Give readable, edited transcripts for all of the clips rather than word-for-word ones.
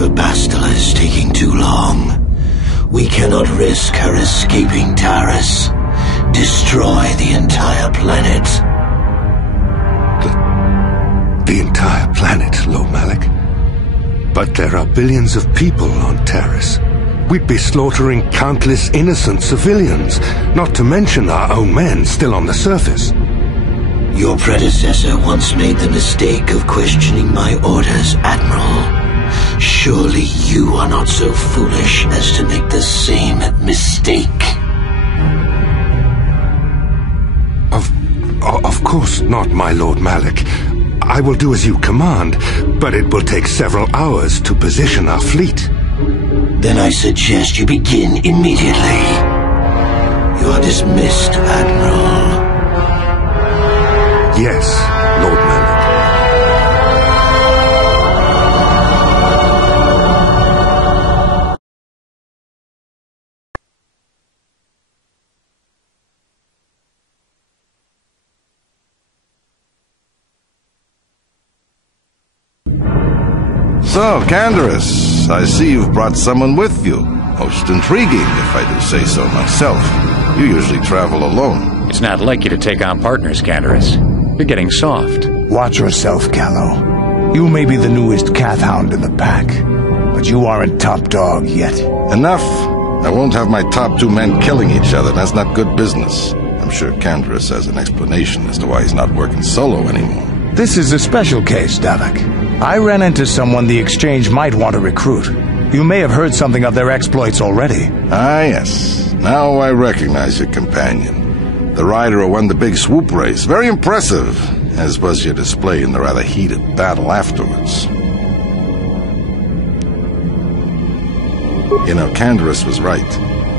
for Bastila is taking too long. We cannot risk her escaping Taris. Destroy the entire planet. The entire planet, Lord Malak? But there are billions of people on Taris. We'd be slaughtering countless innocent civilians, not to mention our own men still on the surface. Your predecessor once made the mistake of questioning my orders, Admiral. Surely you are not so foolish as to make the same mistake. Of course not, my Lord Malak. I will do as you command, but it will take several hours to position our fleet. Then I suggest you begin immediately. You are dismissed, Admiral. Yes, Lord Malak. So, Canderous, I see you've brought someone with you. Most intriguing, if I do say so myself. You usually travel alone. It's not like you to take on partners, Canderous. You're getting soft. Watch yourself, Callow. You may be the newest cat hound in the pack, but you aren't top dog yet. Enough! I won't have my top two men killing each other. That's not good business. I'm sure Canderous has an explanation as to why he's not working solo anymore. This is a special case, Daviks. I ran into someone the Exchange might want to recruit. You may have heard something of their exploits already. Ah, yes. Now I recognize your companion. The rider who won the big swoop race. Very impressive, as was your display in the rather heated battle afterwards. You know, Canderous was right.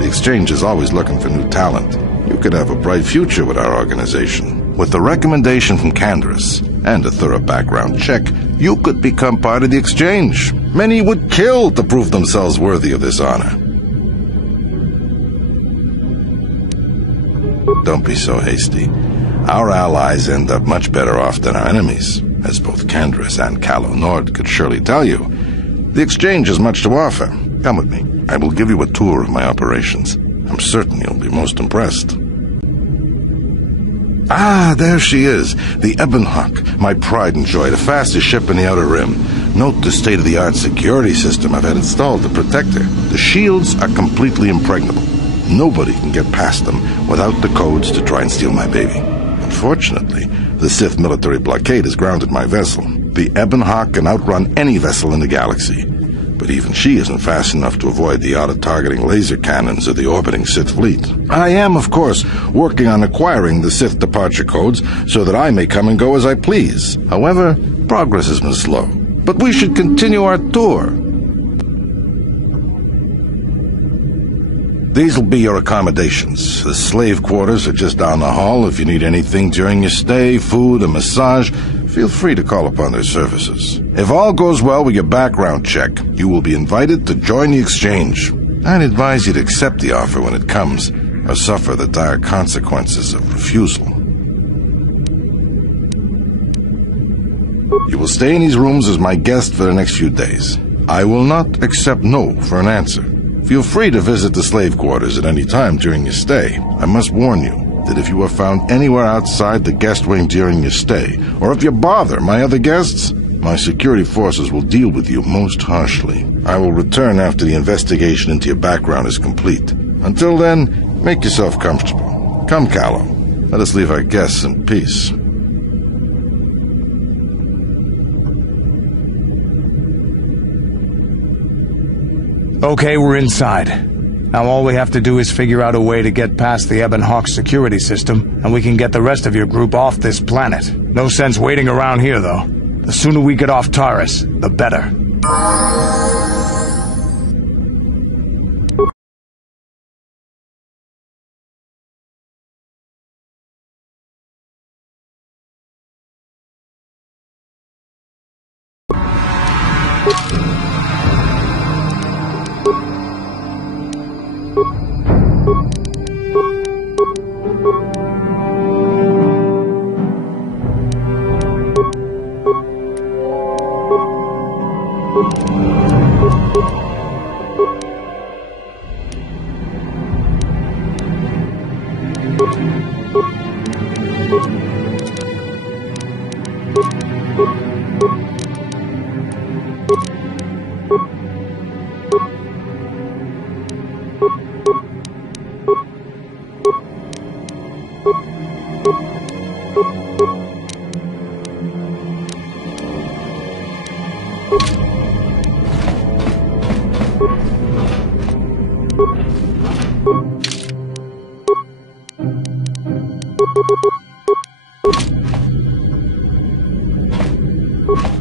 The Exchange is always looking for new talent. You could have a bright future with our organization. With the recommendation from Canderous and a thorough background check, you could become part of the Exchange. Many would kill to prove themselves worthy of this honor. Don't be so hasty. Our allies end up much better off than our enemies, as both Canderous and Callow Nord could surely tell you. The Exchange has much to offer. Come with me. I will give you a tour of my operations. I'm certain you'll be most impressed. Ah, there she is, the Ebon Hawk, my pride and joy, the fastest ship in the Outer Rim. Note the state-of-the-art security system I've had installed to protect her. The shields are completely impregnable. Nobody can get past them without the codes to try and steal my baby. Unfortunately, the Sith military blockade has grounded my vessel. The Ebon Hawk can outrun any vessel in the galaxy. But even she isn't fast enough to avoid the auto-targeting laser cannons of the orbiting Sith fleet. I am, of course, working on acquiring the Sith departure codes so that I may come and go as I please. However, progress has been slow. But we should continue our tour. These will be your accommodations. The slave quarters are just down the hall. If you need anything during your stay, food, a massage, feel free to call upon their services. If all goes well with your background check, you will be invited to join the Exchange. I'd advise you to accept the offer when it comes, or suffer the dire consequences of refusal. You will stay in these rooms as my guest for the next few days. I will not accept no for an answer. Feel free to visit the slave quarters at any time during your stay. I must warn you that if you are found anywhere outside the guest wing during your stay, or if you bother my other guests, my security forces will deal with you most harshly. I will return after the investigation into your background is complete. Until then, make yourself comfortable. Come, Callow. Let us leave our guests in peace. Okay, we're inside. Now all we have to do is figure out a way to get past the Ebon Hawk security system, and we can get the rest of your group off this planet. No sense waiting around here, though. The sooner we get off Taris, the better.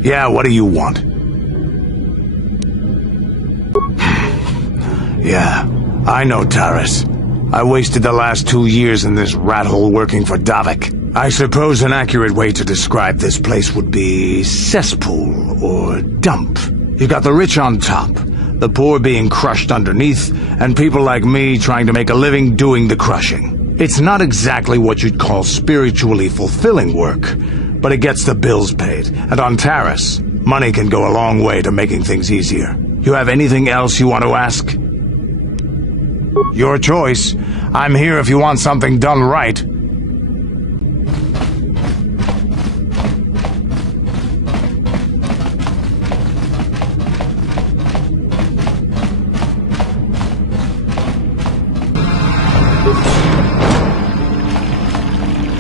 Yeah, what do you want? Yeah, I know Taris. I wasted the last 2 years in this rat hole working for Daviks. I suppose an accurate way to describe this place would be cesspool or dump. You got the rich on top, the poor being crushed underneath, and people like me trying to make a living doing the crushing. It's not exactly what you'd call spiritually fulfilling work, but it gets the bills paid, and on Taris, money can go a long way to making things easier. You have anything else you want to ask? Your choice. I'm here if you want something done right.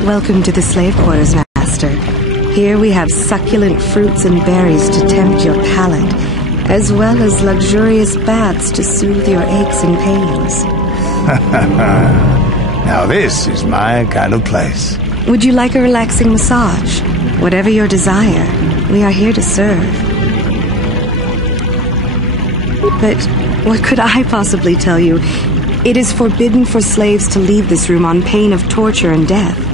Welcome to the slave quarters, Master. Here we have succulent fruits and berries to tempt your palate, as well as luxurious baths to soothe your aches and pains. Now this is my kind of place. Would you like a relaxing massage? Whatever your desire, we are here to serve. But what could I possibly tell you? It is forbidden for slaves to leave this room on pain of torture and death.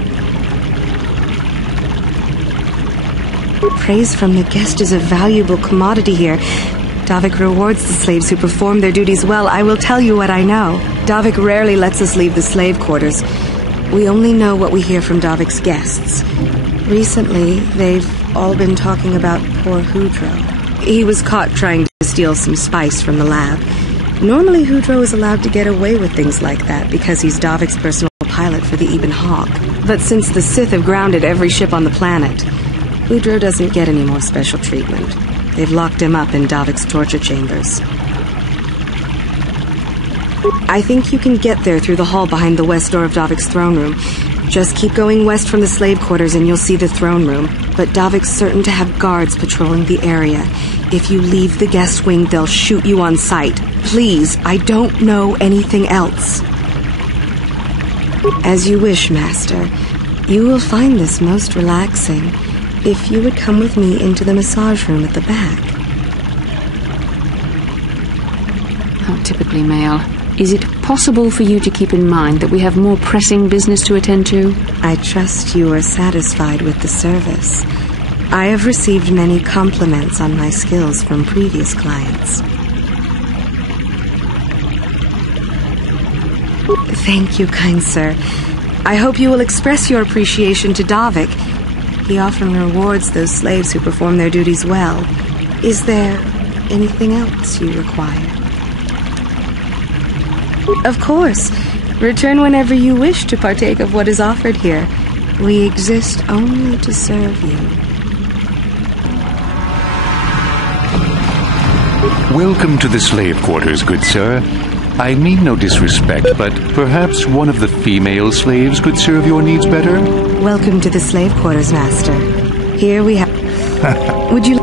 Praise from the guest is a valuable commodity here. Daviks rewards the slaves who perform their duties well. I will tell you what I know. Daviks rarely lets us leave the slave quarters. We only know what we hear from Daviks' guests. Recently, they've all been talking about poor Hudro. He was caught trying to steal some spice from the lab. Normally, Hudro is allowed to get away with things like that because he's Daviks' personal pilot for the Ebon Hawk. But since the Sith have grounded every ship on the planet, Hudro doesn't get any more special treatment. They've locked him up in Daviks' torture chambers. I think you can get there through the hall behind the west door of Daviks' throne room. Just keep going west from the slave quarters and you'll see the throne room. But Daviks' certain to have guards patrolling the area. If you leave the guest wing, they'll shoot you on sight. Please, I don't know anything else. As you wish, Master. You will find this most relaxing. If you would come with me into the massage room at the back. How typically male. Is it possible for you to keep in mind that we have more pressing business to attend to? I trust you are satisfied with the service. I have received many compliments on my skills from previous clients. Thank you, kind sir. I hope you will express your appreciation to Daviks. He often rewards those slaves who perform their duties well. Is there anything else you require? Of course. Return whenever you wish to partake of what is offered here. We exist only to serve you. Welcome to the slave quarters, good sir. I mean no disrespect, but perhaps one of the female slaves could serve your needs better? Welcome to the slave quarters, Master. Here we have... Would you...